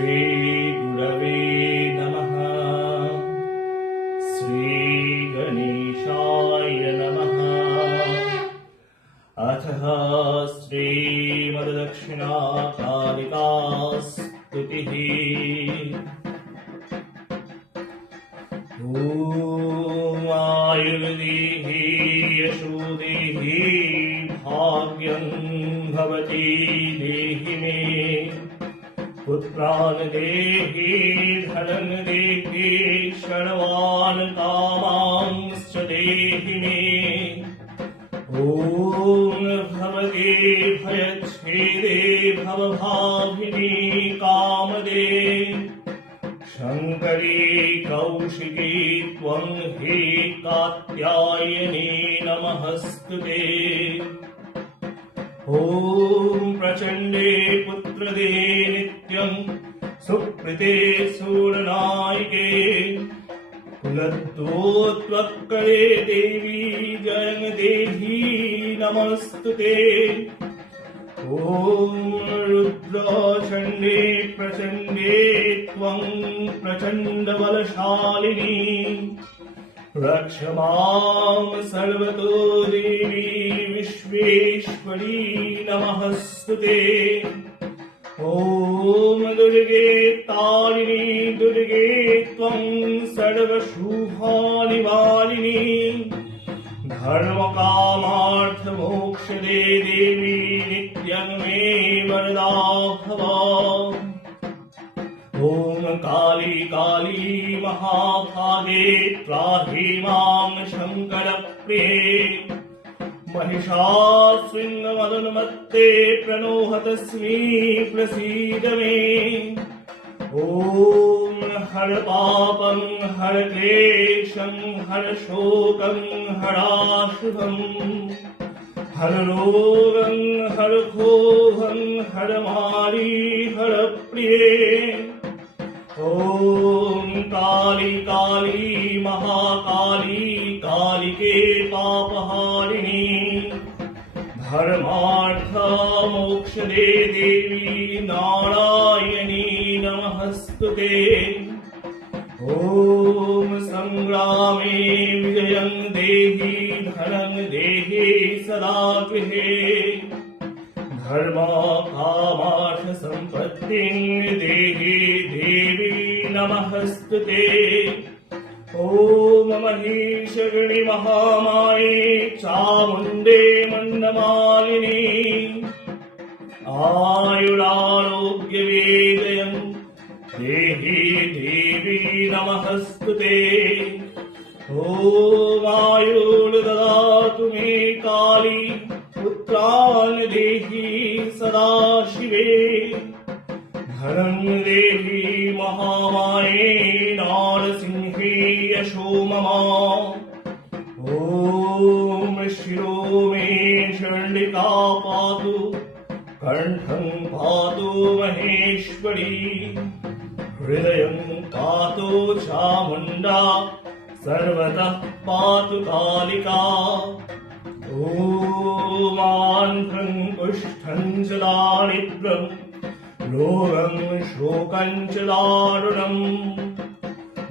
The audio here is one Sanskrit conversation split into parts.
श्रीगुरवे नमः। श्रीगणेशाय नमः। अथ श्रीमद्दक्षिणाकालिका स्तुतिः। ॐ आयुर्देहि यशोदेहि भाग्यं भवति देहि मे। पुत्रान् देहि धनं देहि षड्वान् कामांश्च देहि मे। ॐ भवते भयच्छेदे भवभाविनी कामदे। शङ्करी कौशिकी त्वं हे कात्यायनी नमस्तुते। ॐ प्रचण्डे पुत्रदे नित्यं सुकृते सूरनायिके। कुलद्योत्वक्करे देवी जयं देहि नमस्तुते। ॐ रुद्रचण्डे प्रचण्डे त्वं प्रचण्डबलशालिनी। रक्ष मां सर्वतो देवी विश्वेश्वरी नमस्तुते। ॐ दुर्गे तारिणी दुर्गे त्वं सर्वशुभनिवारिणी। धर्मकामार्थमोक्षदे देवी नित्यं मे वरदा भव। ॐ काली काली महाभागे त्राहि मां शङ्करप्रिये। महिषासुरमदोन्मत्ते प्रणोहतस्मै प्रसीद मे। ॐ हर पापं हर क्लेशं हर शोकं हराशुभं। हर रोगं हर क्षोभं हर मारी हर प्रिये। ॐ काली काली महाकाली कालिके पापहारिणी। धर्मार्थ मोक्षदे देवी नारायणी नमस्तुते। ॐ संग्रामे विजयं देहि धनं देहि सदा गृहे। धर्मकामार्थ सम्पत्तिं देहि देवी नमस्तुते। ॐ महीषगणि महामाये चामुण्डे मण्डमालिनी। आयुरारोग्यवेदयं देहि देवी नमस्तुते। ॐ आयुर्ददातु मे काली पुत्रान् देहि सदा शिवे। धनं देहि महामाये नारसिंहे यशो मम। ॐ शिरो मे शण्डिका पातु कण्ठं पातु महेश्वरी। हृदयं पातु चामुण्डा सर्वतः पातु कालिका। ॐ आन्ध्रं कुष्ठं च दारिद्र्यं रोगं शोकं च दारुणम्।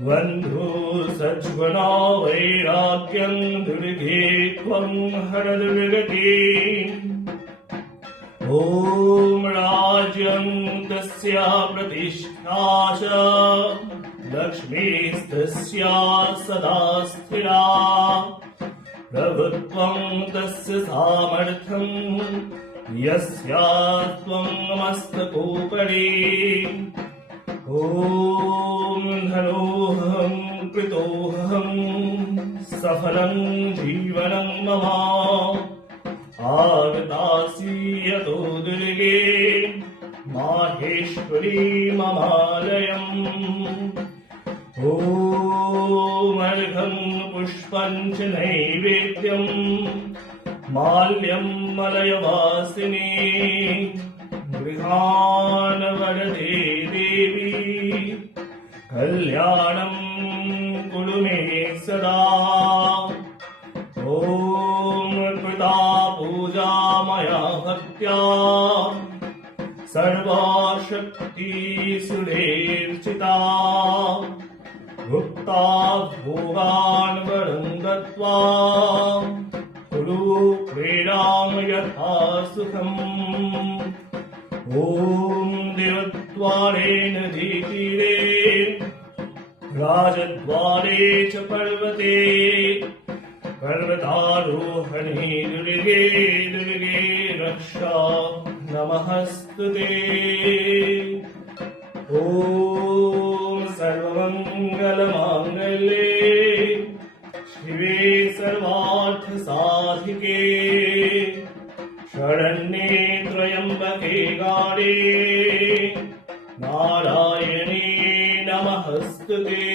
बन्धुसज्जना वैराग्यं दुर्गे त्वं हर दुर्गतिम्। ॐ राज्यं तस्य प्रतिष्ठा च लक्ष्मीस्तस्या सदा स्थिरा। प्रभुत्वं तस्य सामर्थ्यं यस्यात्वं मस्तकोपरि। ॐ धनोऽहं कृतोऽहं सफलं जीवनं मम। आगतासि यतो दुर्गे माहेश्वरी ममालयम्। ॐ अर्घं पुष्पं च नैवेद्यं माल्यं मलयवासिनी। गृहाण वरदे देवी कल्याणं कुरु मे सदा। ॐ कृता पूजा मया भक्त्या सर्वा शक्तिसुरेर्चिता भुक्ता भोगान् वरं दत्त्वा कुरु क्रीडां यथा सुखम् ॐ देवद्वारे नदीतीरे राजद्वारे च पर्वते पर्वतारोहणे दुर्गे दुर्गे रक्षा नमस्तुते ॐ सर्वमङ्गलमाङ्गल्ये शिवे सर्वार्थसाधिके शरण्ये त्र्यम्बके गौरी नारायणी नमस्तुते।